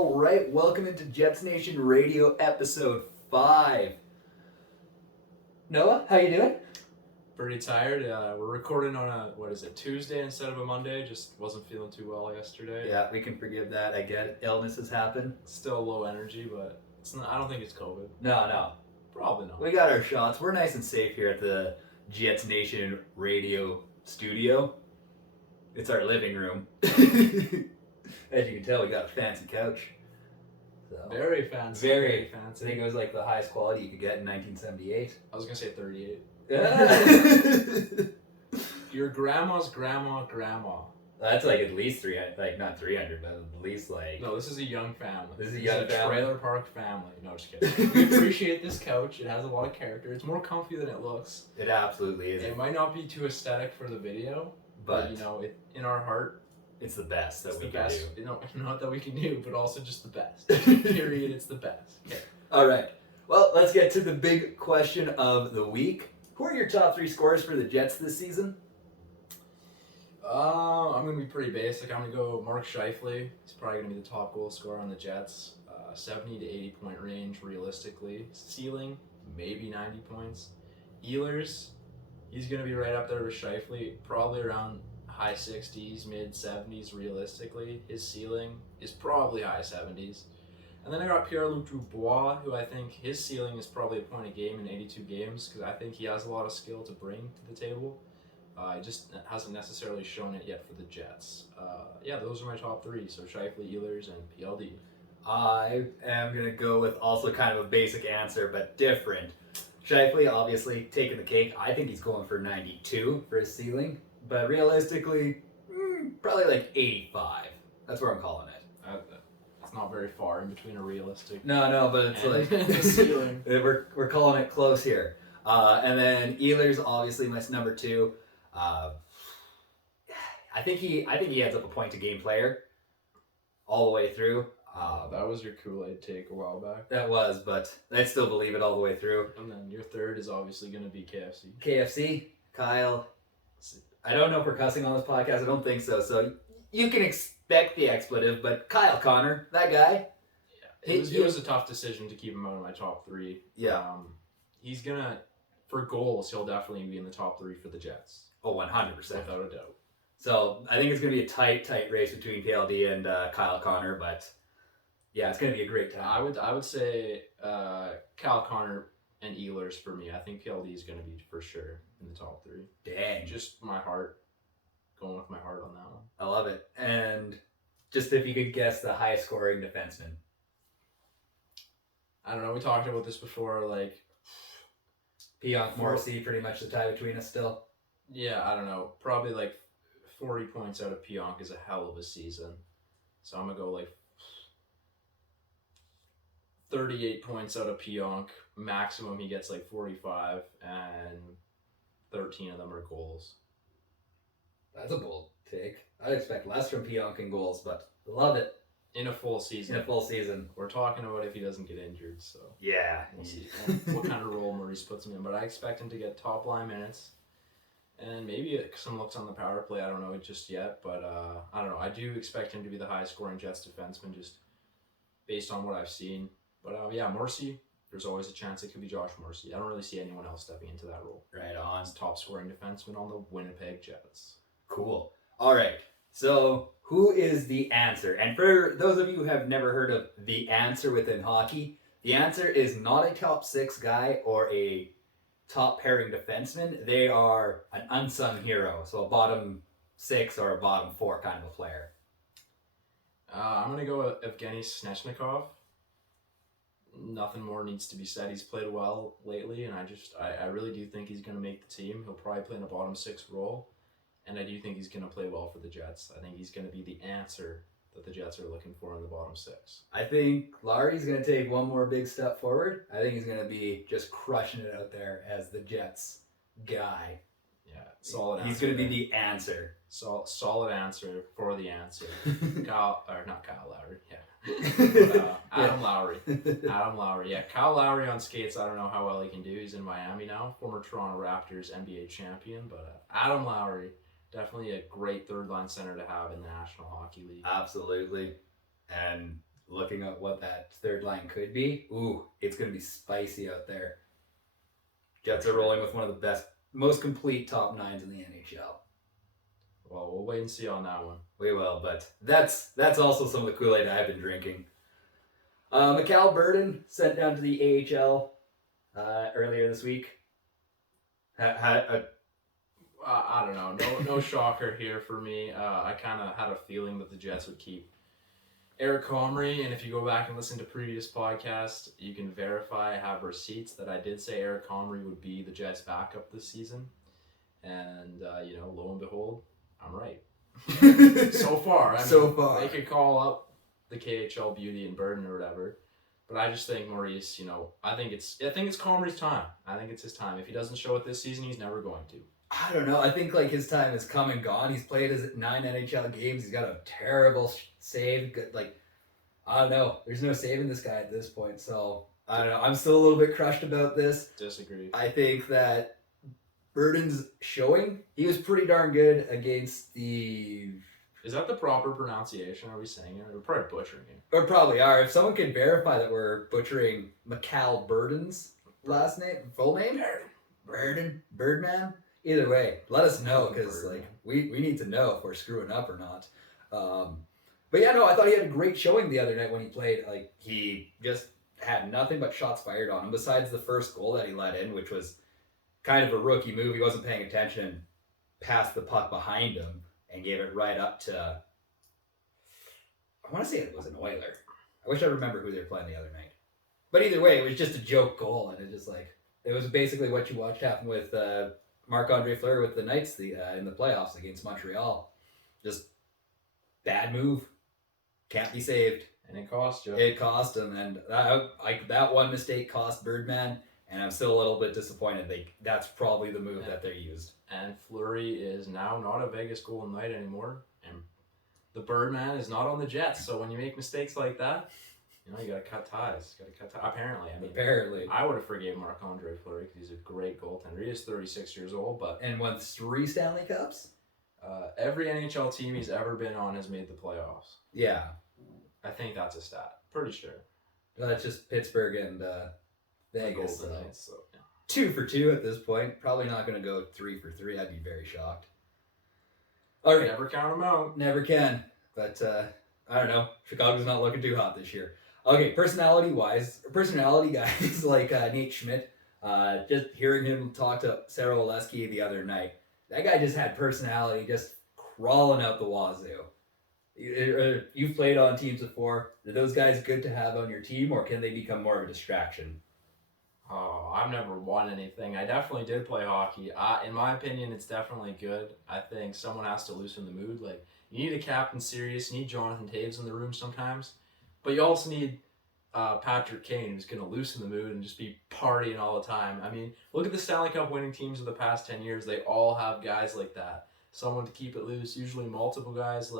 All right, welcome into Jets Nation Radio episode 5. Noah, how you doing? Pretty tired. We're recording on a, Tuesday instead of a Monday. Just wasn't feeling too well yesterday. Yeah, we can forgive that. I get it. Illnesses happen. Still low energy, but it's not, I don't think it's COVID. No. Probably not. We got our shots. We're nice and safe here at the Jets Nation Radio studio. It's our living room. As you can tell, we got a fancy couch. So, Very fancy. Very fancy. I think it was like the highest quality you could get in 1978. I was going to say 38. Yeah. Your grandma's grandma. That's like at least 300, like not 300, but at least like... No, this is a young family. This is a young family? Trailer park family. No, just kidding. We appreciate this couch. It has a lot of character. It's more comfy than it looks. It absolutely is. It might not be too aesthetic for the video, but you know, in our heart, it's the best that we can best, do. You know, not that we can do, but also just the best. Period. It's the best. Okay. All right. Well, let's get to the big question of the week. Who are your top 3 scorers for the Jets this season? I'm going to be pretty basic. I'm going to go Mark Scheifele. He's probably going to be the top goal scorer on the Jets. 70 to 80 point range realistically. Ceiling, maybe 90 points. Ehlers, he's going to be right up there with Scheifele, probably around high 60s, mid 70s realistically. His ceiling is probably high 70s. And then I got Pierre-Luc Dubois, who I think his ceiling is probably a point a game in 82 games, because I think he has a lot of skill to bring to the table. He just hasn't necessarily shown it yet for the Jets. Those are my top 3. So Scheifele, Ehlers, and PLD. I am going to go with also kind of a basic answer, but different. Scheifele, obviously, taking the cake. I think he's going for 92 for his ceiling. But realistically, probably like 85. That's where I'm calling it. It's not very far in between a realistic. No, but it's like the ceiling. We're calling it close here. And then Ehlers, obviously, my number 2. I think he ends up a point a game player all the way through. That was your Kool-Aid take a while back. That was, but I still believe it all the way through. And then your third is obviously going to be KFC. KFC, Kyle. I don't know if we're cussing on this podcast. I don't think so. So you can expect the expletive, but Kyle Connor, that guy. Yeah, it was a tough decision to keep him out of my top 3. Yeah. He's going to, for goals, he'll definitely be in the top 3 for the Jets. Oh, 100%. Without a doubt. So I think it's going to be a tight race between KLD and Kyle Connor, but yeah, it's going to be a great time. I would say Kyle Connor and Ehlers for me. I think PLD is going to be for sure in the top 3. Dang. Just my heart. Going with my heart on that one. I love it. And just if you could guess the highest scoring defenseman. I don't know. We talked about this before. Like Pionk, Morrissey, pretty much the tie between us still. Yeah, I don't know. Probably like 40 points out of Pionk is a hell of a season. So I'm going to go like 38 points out of Pionk. Maximum he gets like 45, and 13 of them are goals. That's a bold take. I'd expect less from Pionk in goals, but love it. In a full season. We're talking about if he doesn't get injured, so yeah, we'll see what kind of role Maurice puts him in. But I expect him to get top line minutes, and maybe some looks on the power play. I don't know it just yet, but I don't know. I do expect him to be the highest scoring Jets defenseman, just based on what I've seen. But Morrissey. There's always a chance it could be Josh Morrissey. I don't really see anyone else stepping into that role. Right on. He's top scoring defenseman on the Winnipeg Jets. Cool. All right. So who is the answer? And for those of you who have never heard of the answer within hockey, the answer is not a top 6 guy or a top pairing defenseman. They are an unsung hero. So a bottom 6 or a bottom 4 kind of a player. I'm going to go with Evgeny Snechnikov. Nothing more needs to be said. He's played well lately, and I really do think he's going to make the team. He'll probably play in a bottom 6 role, and I do think he's going to play well for the Jets. I think he's going to be the answer that the Jets are looking for in the bottom 6. I think Lowry's going to take one more big step forward. I think he's going to be just crushing it out there as the Jets guy. Yeah, solid answer. He's going to be the answer. Solid answer for the answer. Not Kyle Lowry. Yeah. Adam Lowry. Adam Lowry. Yeah, Kyle Lowry on skates, I don't know how well he can do. He's in Miami now. Former Toronto Raptors NBA champion. But Adam Lowry, definitely a great third-line center to have in the National Hockey League. Absolutely. And looking at what that third line could be, ooh, it's going to be spicy out there. Jets are rolling with one of the best, most complete top nines in the NHL. Well, we'll wait and see on that one. We will, but that's also some of the Kool-Aid I've been drinking. Mikhail Berdin sent down to the AHL earlier this week. I don't know. No shocker here for me. I kind of had a feeling that the Jets would keep Eric Comrie, and if you go back and listen to previous podcasts, you can verify I have receipts that I did say Eric Comrie would be the Jets' backup this season. And, lo and behold, I'm right. So far. So far. They could call up the KHL beauty and Berdin or whatever. But I just think Maurice, I think it's Comrie's time. I think it's his time. If he doesn't show it this season, he's never going to. I don't know. I think his time has come and gone. He's played his 9 NHL games. He's got a terrible save. I don't know. There's no saving this guy at this point. So I don't know. I'm still a little bit crushed about this. Disagree. I think that Berdin's showing. He was pretty darn good against the... Is that the proper pronunciation? Are we saying it? We're probably butchering it. Or probably are. If someone could verify that we're butchering Mikhail Berdin's full name? Birdman? Either way, let us know, because we need to know if we're screwing up or not. But yeah, no, I thought he had a great showing the other night when he played. He just had nothing but shots fired on him, besides the first goal that he let in, which was kind of a rookie move. He wasn't paying attention, passed the puck behind him, and gave it right up to, I want to say it was an Oiler. I wish I remember who they were playing the other night. But either way, it was just a joke goal, and it was basically what you watched happen with Marc-Andre Fleury with the Knights in the playoffs against Montreal. Just bad move. Can't be saved. And it cost you. It cost him, and that one mistake cost Birdman, and I'm still a little bit disappointed. That's probably the move that they used. And Fleury is now not a Vegas Golden Knight anymore, and the Birdman is not on the Jets. So when you make mistakes like that, you gotta cut ties. Apparently, I would have forgave Marc-Andre Fleury because he's a great goaltender. He is 36 years old, and won 3 Stanley Cups. Every NHL team he's ever been on has made the playoffs. Yeah, I think that's a stat. Pretty sure. That's just Pittsburgh and Vegas. Golden Knights, so yeah. 2 for 2 at this point. Probably not going to go 3 for 3. I'd be very shocked. All right, never count them out. Never can. But I don't know. Chicago's not looking too hot this year. Okay, personality guys like Nate Schmidt. Just hearing him talk to Sarah Oleski the other night, that guy just had personality, just crawling out the wazoo. You've played on teams before. Are those guys good to have on your team, or can they become more of a distraction? Oh, I've never won anything. I definitely did play hockey. In my opinion, it's definitely good. I think someone has to loosen the mood. You need a captain serious. You need Jonathan Taves in the room sometimes. But you also need Patrick Kane, who's going to loosen the mood and just be partying all the time. Look at the Stanley Cup winning teams of the past 10 years. They all have guys like that. Someone to keep it loose, usually multiple guys.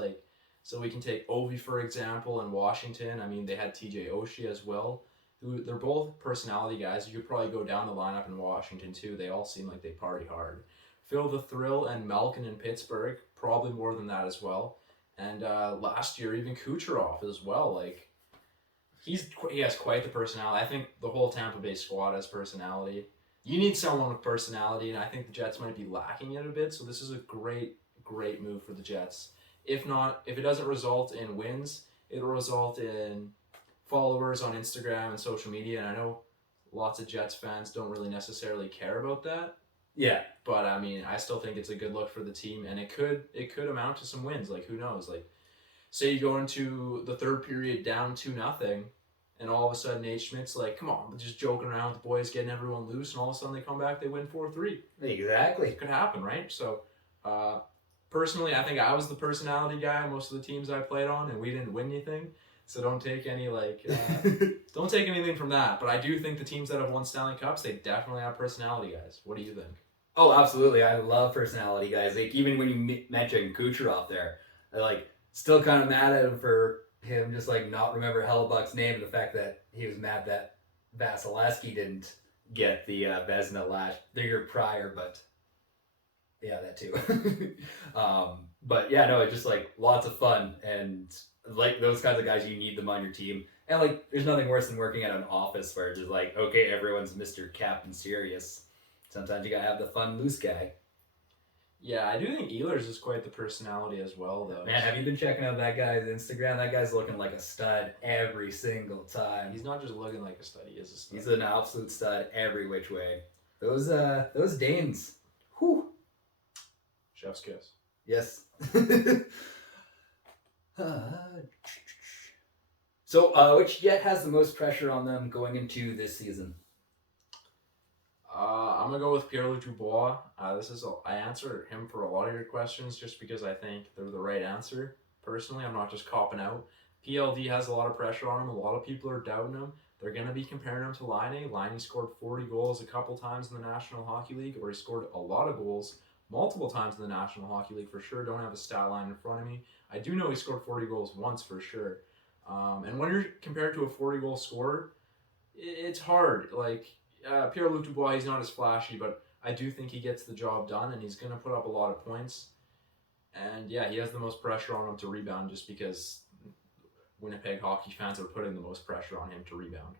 So we can take Ovi, for example, in Washington. They had TJ Oshie as well. They're both personality guys. You could probably go down the lineup in Washington, too. They all seem like they party hard. Phil the Thrill and Malkin in Pittsburgh, probably more than that as well. And last year, even Kucherov as well. He has quite the personality. I think the whole Tampa Bay squad has personality. You need someone with personality, and I think the Jets might be lacking it a bit. So this is a great, great move for the Jets. If it doesn't result in wins, it'll result in followers on Instagram and social media. And I know lots of Jets fans don't really necessarily care about that. Yeah. But I still think it's a good look for the team, and it could amount to some wins. Who knows? Say you go into the third period down 2-0, and all of a sudden Nate Schmidt's come on, just joking around with the boys, getting everyone loose, and all of a sudden they come back, they win 4-3. Exactly. It could happen, right? So, personally, I think I was the personality guy on most of the teams I played on, and we didn't win anything. So don't take any don't take anything from that. But I do think the teams that have won Stanley Cups, they definitely have personality guys. What do you think? Oh, absolutely. I love personality guys. Even when you mentioned Kucherov there, I still kind of mad at him for him just not remember Hellebuyck's name, and the fact that he was mad that Vasilevsky didn't get the Vezina the year prior. But Yeah, that too. But yeah, no, it's just like lots of fun, and like those kinds of guys, you need them on your team. And like, there's nothing worse than working at an office where it's just like, okay, everyone's Mr. Captain Serious. Sometimes you gotta have the fun loose guy. Yeah, I do think Ehlers is quite the personality as well, though. Man, have you been checking out that guy's Instagram? That guy's looking like a stud every single time. He's not just looking like a stud; he is a stud. He's an absolute stud every which way. Those Danes. Whew. Chef's kiss. Yes. So, which Jet has the most pressure on them going into this season? I'm gonna go with Pierre-Luc Dubois. I answer him for a lot of your questions just because I think they're the right answer. Personally, I'm not just copping out. PLD has a lot of pressure on him. A lot of people are doubting him. They're gonna be comparing him to Laine. Laine scored 40 goals a couple times in the National Hockey League, or he scored a lot of goals multiple times in the National Hockey League for sure. Don't have a stat line in front of me. I do know he scored 40 goals once for sure. And when you're compared to a 40-goal scorer, it's hard. Like, Pierre-Luc Dubois, he's not as flashy, but I do think he gets the job done, and he's going to put up a lot of points. And yeah, he has the most pressure on him to rebound just because Winnipeg hockey fans are putting the most pressure on him to rebound.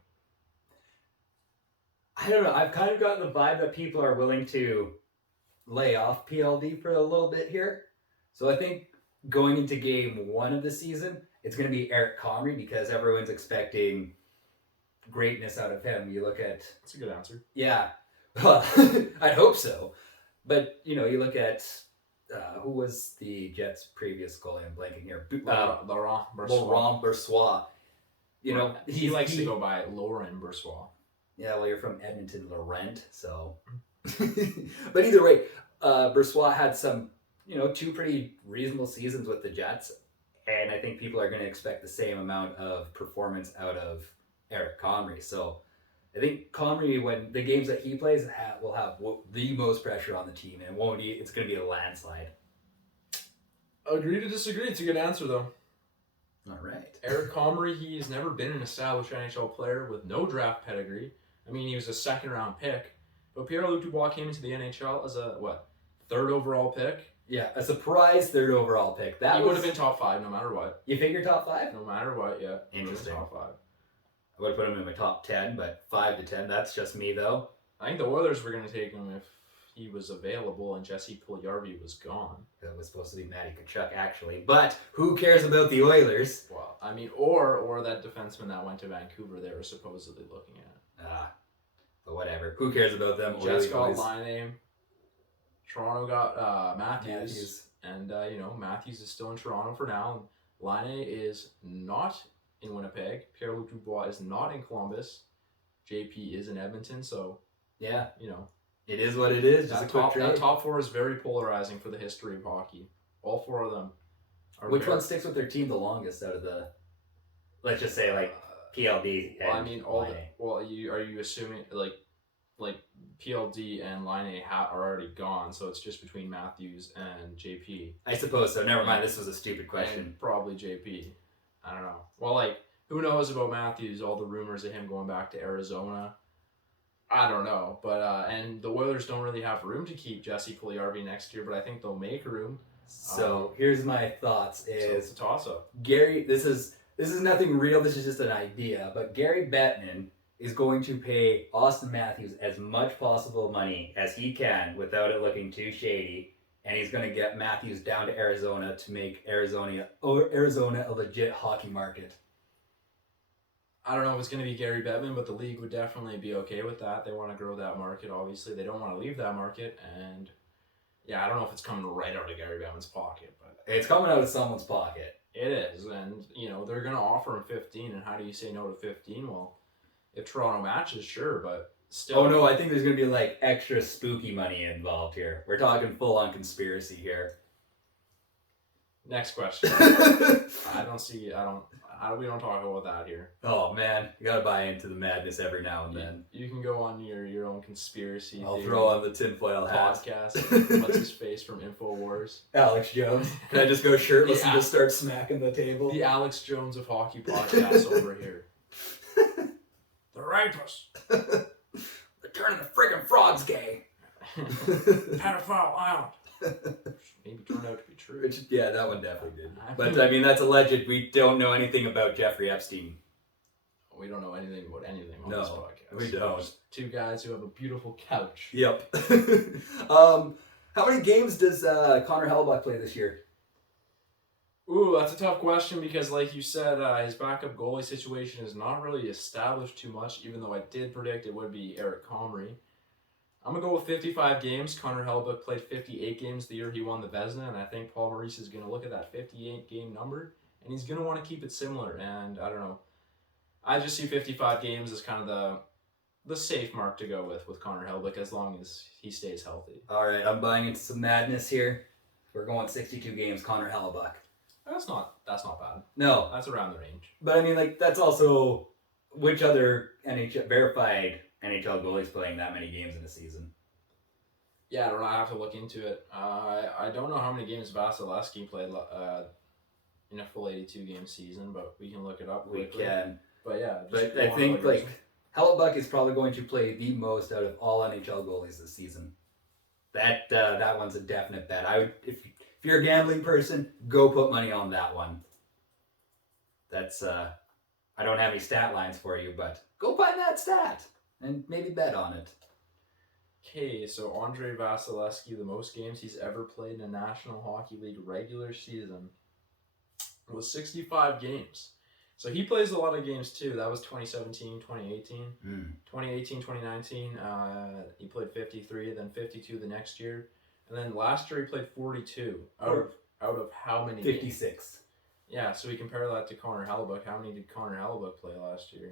I don't know. I've kind of gotten the vibe that people are willing to lay off PLD for a little bit here. So I think going into game 1 of the season, it's going to be Eric Comrie because everyone's expecting greatness out of him. You look at... That's a good answer. Yeah. Well, I'd hope so. But, you know, you look at... who was the Jets' previous goalie? I'm blanking here. Laurent Brossoit. You know, he likes to go by Laurent Brossoit. Yeah, well, you're from Edmonton, Laurent, so... But either way, Brossoit had some, 2 pretty reasonable seasons with the Jets, and I think people are going to expect the same amount of performance out of Eric Comrie. So I think Comrie, when the games that he plays, will have the most pressure on the team, and it's going to be a landslide. Agree to disagree. It's a good answer, though. All right. Eric Comrie, he's never been an established NHL player with no draft pedigree. I mean, he was a second-round pick. But Pierre-Luc Dubois came into the NHL as a, third overall pick? Yeah, a surprise third overall pick. He would have been top 5 no matter what. You figure top 5? No matter what, yeah. Interesting. Top 5. I would have put him in my top 10, but 5 to 10, that's just me, though. I think the Oilers were going to take him if he was available and Jesse Puljujarvi was gone. That was supposed to be Matty Tkachuk, actually. But who cares about the Oilers? Well, I mean, or that defenseman that went to Vancouver they were supposedly looking at. But whatever. Who cares about them? Jets got Laine. Toronto got Matthews. And, Matthews is still in Toronto for now. Laine is not in Winnipeg. Pierre-Luc Dubois is not in Columbus. JP is in Edmonton, so... Yeah. It is what it is. Just that top 4 is very polarizing for the history of hockey. All 4 of them. Which one sticks with their team the longest out of the... Let's just say, PLD and are you assuming, like PLD and Laine are already gone, so it's just between Matthews and JP. I suppose so. Never mind. This was a stupid question. And probably JP. I don't know. Well, who knows about Matthews? All the rumors of him going back to Arizona. I don't know. But, and the Oilers don't really have room to keep Jesse Puljujarvi next year, but I think they'll make room. So, here's my thoughts So it's a toss-up. Gary, this is nothing real. This is just an idea. But Gary Bettman is going to pay Austin Matthews as much possible money as he can without it looking too shady. And he's going to get Matthews down to Arizona to make Arizona a legit hockey market. I don't know if it's going to be Gary Bettman, but the league would definitely be okay with that. They want to grow that market, obviously. They don't want to leave that market. And, yeah, I don't know if it's coming right out of Gary Bettman's pocket. But it's coming out of someone's pocket. It is. And, they're going to offer him 15. And how do you say no to 15? Well, if Toronto matches, sure, but still. Oh, no, I think there's going to be, extra spooky money involved here. We're talking full-on conspiracy here. Next question. We don't talk about that here. Oh, man. You got to buy into the madness every now and then. You can go on your own conspiracy I'll throw on the tinfoil hat. Podcast. What's his face from InfoWars? Alex Jones. Can I just go shirtless and just start smacking the table? The Alex Jones of hockey podcast over here. The rapist. They're turning the friggin' frogs gay. Pedophile Island. Maybe turned out to be true. Which, yeah, that one definitely did. But, I mean, that's alleged. We don't know anything about Jeffrey Epstein. We don't know anything about anything on No, this podcast. we don't. There's two guys who have a beautiful couch. Yep. How many games does Connor Hellebuyck play this year? Ooh, that's a tough question because, like you said, his backup goalie situation is not really established too much, even though I did predict it would be Eric Comrie. I'm going to go with 55 games. Connor Hellebuyck played 58 games the year he won the Vezina, and I think Paul Maurice is going to look at that 58-game number, and he's going to want to keep it similar, and I don't know. I just see 55 games as kind of the safe mark to go with Connor Hellebuyck as long as he stays healthy. All right, I'm buying into some madness here. We're going 62 games, Connor Hellebuyck. That's not bad. No. That's around the range. But, I mean, like, that's also which other verified NHL goalies playing that many games in a season. Yeah, I don't know. I have to look into it. I don't know how many games Vasilevsky played in a full 82-game season, but we can look it up. We can. But yeah. But I think, like, Hellebuyck is probably going to play the most out of all NHL goalies this season. That one's a definite bet. I would, if you're a gambling person, go put money on that one. That's I don't have any stat lines for you, but go find that stat and maybe bet on it. Okay, so Andrei Vasilevsky, the most games he's ever played in a National Hockey League regular season was 65 games. So he plays a lot of games too. That was 2017, 2018. 2018, 2019, he played 53, then 52 the next year. And then last year he played 42 out of how many 56. Games? Yeah, so we compare that to Connor Hellebuyck. How many did Connor Hellebuyck play last year?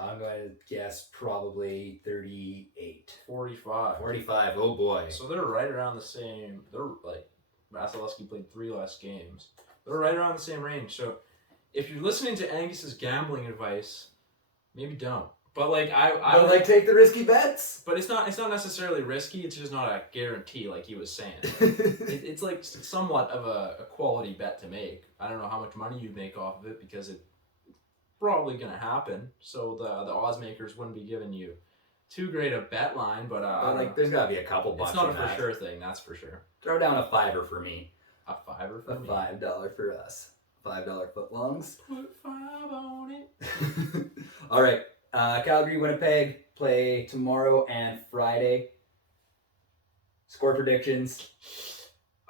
I'm going to guess probably 38. 45. 45, oh boy. So they're right around the same. They're like, Vasilevsky played 3 less games. They're right around the same range. So if you're listening to Angus's gambling advice, maybe don't. But like I would like take the risky bets. But it's not necessarily risky. It's just not a guarantee, like he was saying. It's like somewhat of a quality bet to make. I don't know how much money you'd make off of it because it's probably gonna happen. So the odds makers wouldn't be giving you too great a bet line. But like there's gotta be a couple bucks. It's not a for sure thing. That's for sure. Throw down a $5 for me. A $5 for me. $5 for us. $5 footlongs. Put 5 on it. All right. Calgary, Winnipeg play tomorrow and Friday. Score predictions.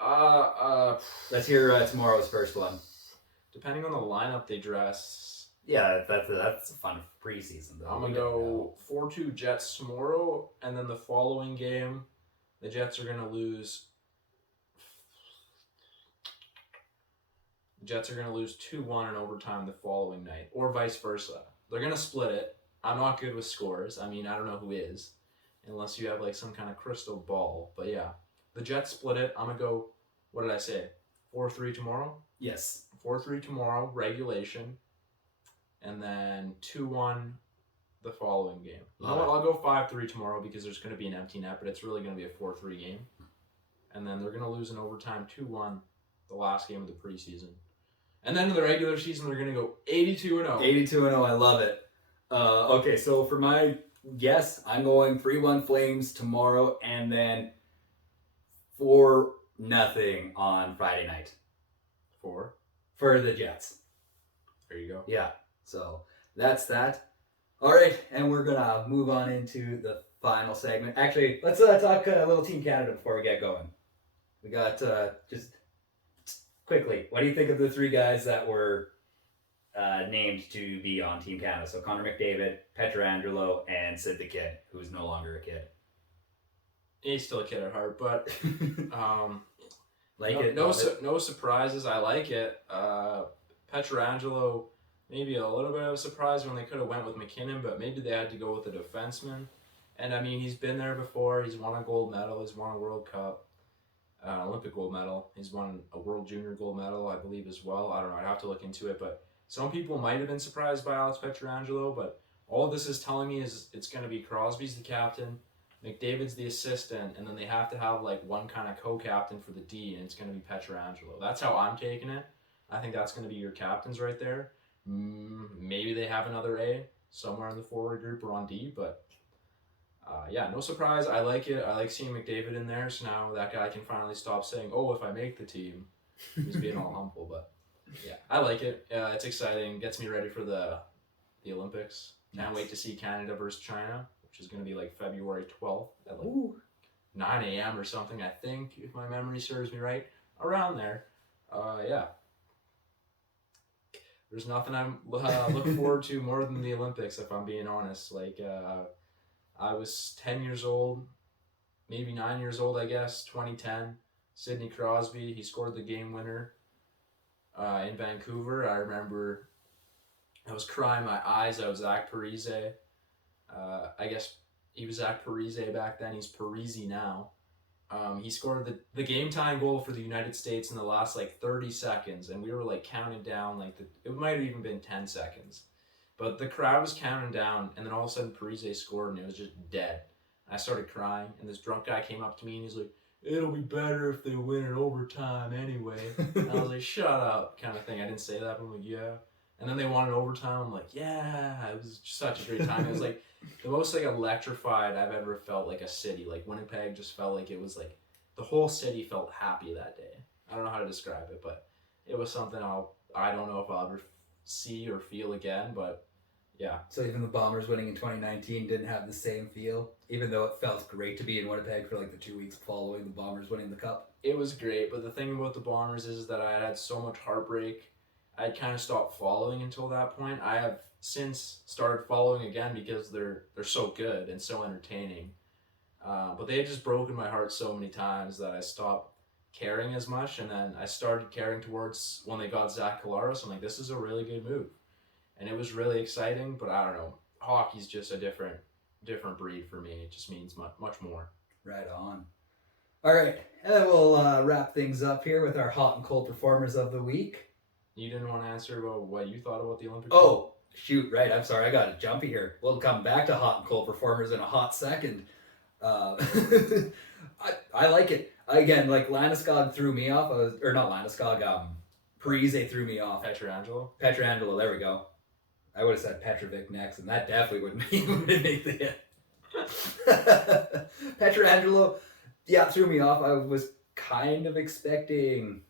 Let's hear tomorrow's first one. Depending on the lineup they dress. Yeah, that's a fun preseason though. I'm gonna go 4-2 Jets tomorrow, and then the following game, the Jets are gonna lose. The Jets are gonna lose 2-1 in overtime the following night, or vice versa. They're gonna split it. I'm not good with scores. I mean, I don't know who is, unless you have like some kind of crystal ball. But yeah, the Jets split it. I'm gonna go. What did I say? 4-3 tomorrow. Yes. 4-3 tomorrow, regulation, and then 2-1 the following game. You know what? I'll go 5-3 tomorrow because there's going to be an empty net, but it's really going to be a 4-3 game. And then they're going to lose in overtime 2-1 the last game of the preseason. And then in the regular season, they're going to go 82-0. 82-0, I love it. Okay, so for my guess, I'm going 3-1 Flames tomorrow and then 4-0 on Friday night. For the Jets. There you go. Yeah, so that's that. All right, and we're going to move on into the final segment. Actually, let's talk a little Team Canada before we get going. We got, just quickly, what do you think of the 3 guys that were named to be on Team Canada? So Connor McDavid, Pietrangelo, and Sid the Kid, who's no longer a kid. He's still a kid at heart, but no surprises. I like it. Pietrangelo, maybe a little bit of a surprise when they could have went with McKinnon, but maybe they had to go with a defenseman. And I mean, he's been there before. He's won a gold medal. He's won a World Cup, Olympic gold medal. He's won a World Junior gold medal, I believe, as well. I don't know. I'd have to look into it, but some people might have been surprised by Alex Pietrangelo, but all this is telling me is it's going to be Crosby's the captain, McDavid's the assistant, and then they have to have like one kind of co-captain for the D, and it's going to be Pietrangelo. That's how I'm taking it. I think that's going to be your captains right there. Maybe they have another A somewhere in the forward group or on D, but Yeah, no surprise. I like it. I like seeing McDavid in there. So now that guy can finally stop saying, "Oh, if I make the team," he's being all humble. But yeah, I like it. It's exciting. Gets me ready for the Olympics. Can't wait to see Canada versus China, which is going to be like February 12th at like 9 a.m. or something, I think, if my memory serves me right. Around there. Yeah. There's nothing I'm looking forward to more than the Olympics, if I'm being honest. Like, I was 10 years old, maybe 9 years old, I guess, 2010. Sidney Crosby, he scored the game winner in Vancouver. I remember I was crying my eyes out. Zach Parise. I guess he was Zach Parise back then. He's Parise now. He scored the game time goal for the United States in the last like 30 seconds, and we were like counting down like it might have even been 10 seconds, but the crowd was counting down, and then all of a sudden Parise scored, and it was just dead. I started crying, and this drunk guy came up to me, and he's like, "It'll be better if they win in overtime anyway." And I was like, "Shut up," kind of thing. I didn't say that, but I'm like, "Yeah." And then they won in overtime. I'm like, "Yeah." It was such a great time. It was like the most like electrified I've ever felt like a city. Like Winnipeg just felt like it was like the whole city felt happy that day. I don't know how to describe it, but it was something I don't know if I'll ever see or feel again, but yeah. So even the Bombers winning in 2019 didn't have the same feel, even though it felt great to be in Winnipeg for like the 2 weeks following the Bombers winning the cup. It was great, but the thing about the Bombers is that I had so much heartbreak. I kind of stopped following until that point. I have since started following again because they're so good and so entertaining. But they had just broken my heart so many times that I stopped caring as much, and then I started caring towards when they got Zach Collaros. I'm like, this is a really good move, and it was really exciting. But I don't know, hockey's just a different breed for me. It just means much more. Right on. All right, and then we'll wrap things up here with our hot and cold performers of the week. You didn't want to answer about what you thought about the Olympics? Oh, shoot, right. I'm sorry. I got it jumpy here. We'll come back to hot and cold performers in a hot second. I like it. Again, like Landeskog threw me off. Not Landeskog, Parise threw me off. Pietrangelo, there we go. I would have said Petrovic next, and that definitely wouldn't make the hit. Pietrangelo, yeah, threw me off. I was kind of expecting...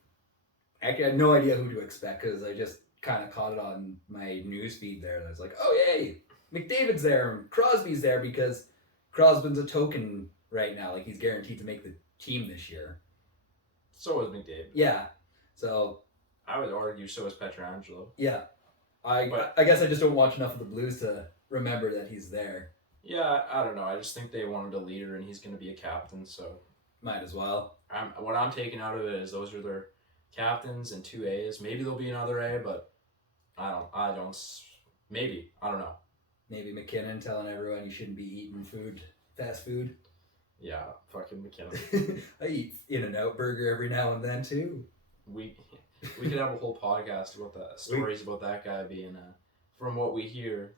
Actually, I had no idea who to expect because I just kind of caught it on my news feed there. And I was like, oh, yay, McDavid's there and Crosby's there because Crosby's a token right now. Like, he's guaranteed to make the team this year. So is McDavid. Yeah. So... I would argue so is Pietrangelo. Yeah. I guess I just don't watch enough of the Blues to remember that he's there. Yeah, I don't know. I just think they wanted a leader and he's going to be a captain, so... Might as well. What I'm taking out of it is those are their... captains and 2 A's. Maybe there'll be another A, but I don't. Maybe. I don't know. Maybe McKinnon telling everyone you shouldn't be eating fast food. Yeah, fucking McKinnon. I eat In-N-Out burger every now and then too. We could have a whole podcast about that. Stories about that guy being, from what we hear,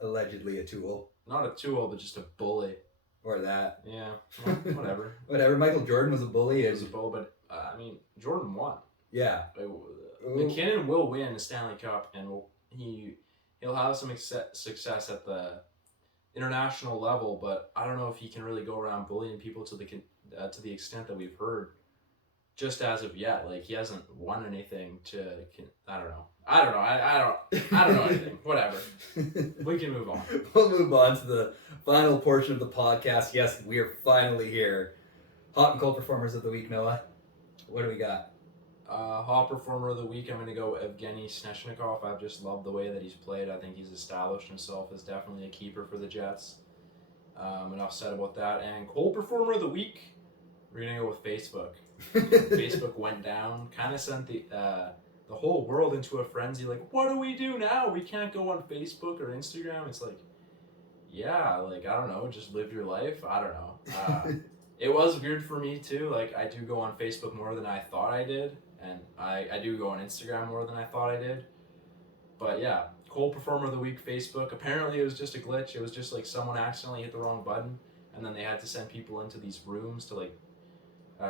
allegedly a tool. Not a tool, but just a bully. Or that. Yeah, well, whatever. Whatever. Michael Jordan was a bully. He was a bully, but I mean, Jordan won. Yeah. McKinnon will win the Stanley Cup, and he'll have some success at the international level. But I don't know if he can really go around bullying people to the extent that we've heard. Just as of yet, like he hasn't won anything I don't know. I don't know anything. Whatever. We can move on. We'll move on to the final portion of the podcast. Yes, we are finally here. Hot and cold performers of the week, Noah. What do we got? Hot performer of the week, I'm going to go Evgeny Sneshnikov. I've just loved the way that he's played. I think he's established himself as definitely a keeper for the Jets. Enough said about that. And cold performer of the week, we're going to go with Facebook. Facebook went down, kind of sent the whole world into a frenzy. Like, what do we do now? We can't go on Facebook or Instagram. It's like, yeah, like, I don't know, just live your life. I don't know. It was weird for me too. Like, I do go on Facebook more than I thought I did, and I do go on Instagram more than I thought I did. But yeah, cold performer of the week, Facebook. Apparently it was just a glitch. It was just like someone accidentally hit the wrong button, and then they had to send people into these rooms to like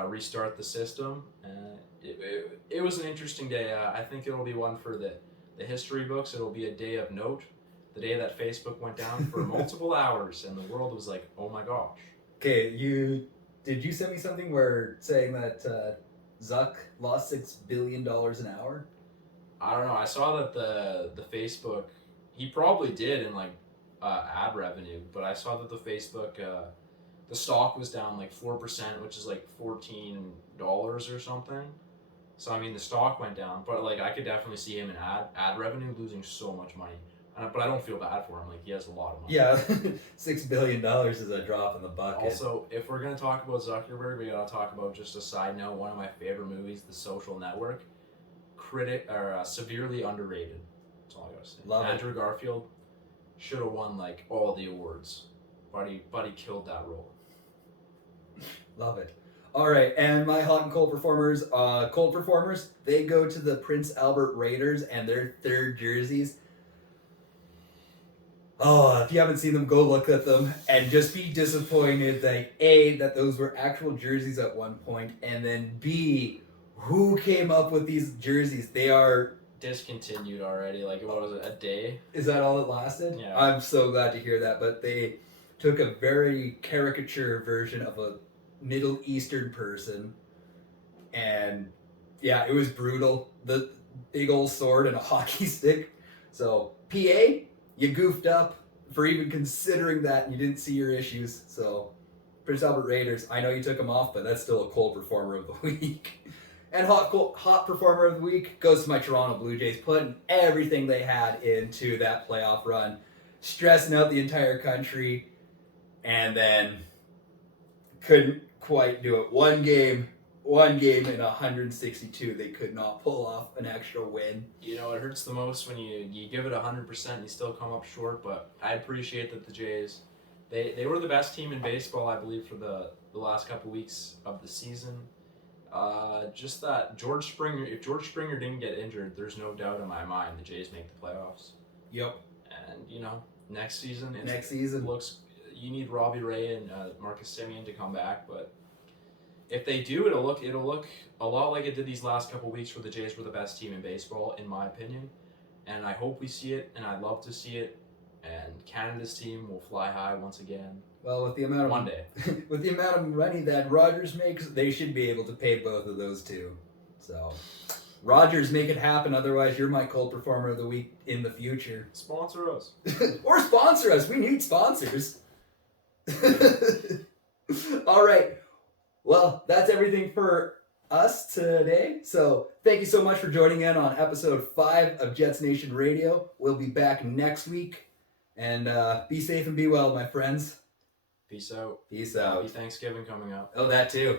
restart the system. It was an interesting day. I think it'll be one for the history books. It'll be a day of note. The day that Facebook went down for multiple hours, and the world was like, "Oh my gosh." Okay, did you send me something where saying that Zuck lost $6 billion an hour? I don't know. I saw that the Facebook, he probably did in like ad revenue, but I saw that the Facebook the stock was down like 4%, which is like $14 or something. So I mean, the stock went down, but like I could definitely see him in ad revenue losing so much money. But I don't feel bad for him. Like he has a lot of money. Yeah, $6 billion is a drop in the bucket. Also, if we're gonna talk about Zuckerberg, we gotta talk about, just a side note, one of my favorite movies, The Social Network. Severely underrated. That's all I gotta say. Love it. Andrew Garfield should have won like all the awards, but he killed that role. Love it. All right, and my hot and cold performers, they go to the Prince Albert Raiders and their third jerseys. Oh, if you haven't seen them, go look at them and just be disappointed that A, that those were actual jerseys at one point, and then B, who came up with these jerseys? They are Discontinued already. Like, what was it, a day? Is that all it lasted? Yeah. I'm so glad to hear that, but they took a very caricature version of a Middle Eastern person, and yeah, it was brutal. The big old sword and a hockey stick. So, PA, you goofed up for even considering that, and you didn't see your issues. So, Prince Albert Raiders, I know you took them off, but that's still a cold performer of the week. And hot performer of the week goes to my Toronto Blue Jays, putting everything they had into that playoff run, stressing out the entire country, and then couldn't quite do it. One game in 162, they could not pull off an extra win. You know, it hurts the most when you give it 100% and you still come up short, but I appreciate that the Jays, they were the best team in baseball, I believe, for the last couple weeks of the season. Just that if George Springer didn't get injured, there's no doubt in my mind the Jays make the playoffs. Yep. And, you know, next season looks, you need Robbie Ray and Marcus Semien to come back, but if they do, it'll look a lot like it did these last couple weeks where the Jays were the best team in baseball, in my opinion. And I hope we see it, and I'd love to see it. And Canada's team will fly high once again. Well, with the amount of one day, with the amount of money that Rogers makes, they should be able to pay both of those two. So, Rogers, make it happen. Otherwise, you're my cold performer of the week in the future. Sponsor us. Or sponsor us. We need sponsors. All right. Well, that's everything for us today. So, thank you so much for joining in on episode 5 of Jets Nation Radio. We'll be back next week. And be safe and be well, my friends. Peace out. Peace out. Happy Thanksgiving coming up. Oh, that too.